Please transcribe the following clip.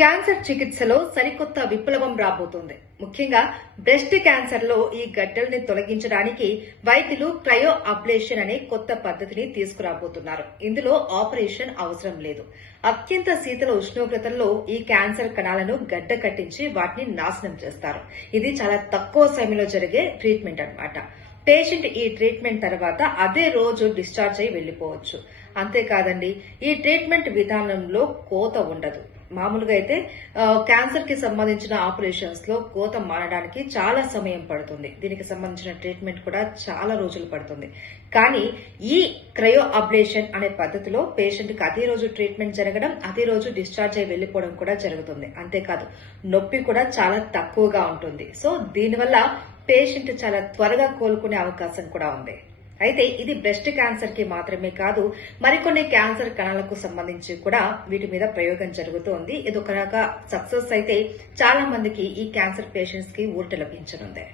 Cancer చికిత్సలో సరికొత్త విప్లవం రాబోతోంది. ముఖ్యంగా బ్రెస్ట్ క్యాన్సర్ లో ఈ గడ్డల్ని తొలగించడానికి వైద్యులు క్రయో అబ్లేషన్ అనే కొత్త పద్ధతిని తీసుకురాబోతున్నారు. ఇందులో ఆపరేషన్ అవసరం లేదు. అత్యంత శీతల ఉష్ణోగ్రతల్లో ఈ క్యాన్సర్ కణాలను గడ్డ కట్టించి వాటిని నాశనం చేస్తారు. ఇది చాలా తక్కువ సమయంలో జరిగే ట్రీట్మెంట్ అన్నమాట. పేషెంట్ ఈ ట్రీట్మెంట్ తర్వాత అదే రోజు డిశ్చార్జ్ అయి వెళ్లిపోవచ్చు. అంతేకాదండి, ఈ ట్రీట్మెంట్ విధానంలో కోత ఉండదు. మామూలుగా అయితే క్యాన్సర్ కి సంబంధించిన ఆపరేషన్స్ లో కోత మారడానికి చాలా సమయం పడుతుంది. దీనికి సంబంధించిన ట్రీట్మెంట్ కూడా చాలా రోజులు పడుతుంది. కానీ ఈ క్రయో అబ్లేషన్ అనే పద్ధతిలో పేషెంట్ కి అదే రోజు ట్రీట్మెంట్ జరగడం, అదే రోజు డిశ్చార్జ్ అయి వెళ్లిపోవడం కూడా జరుగుతుంది. అంతేకాదు, నొప్పి కూడా చాలా తక్కువగా ఉంటుంది. సో దీనివల్ల పేషెంట్ చాలా త్వరగా కోలుకునే అవకాశం కూడా ఉంది. అయితే ఇది బ్రెస్ట్ క్యాన్సర్ కి మాత్రమే కాదు, మరికొన్ని క్యాన్సర్ కణాలకు సంబంధించి కూడా వీటి మీద ప్రయోగం జరుగుతోంది. ఇది ఒక సక్సెస్ అయితే చాలా మందికి ఈ క్యాన్సర్ పేషెంట్స్ కి ఊరట లభించనుంది.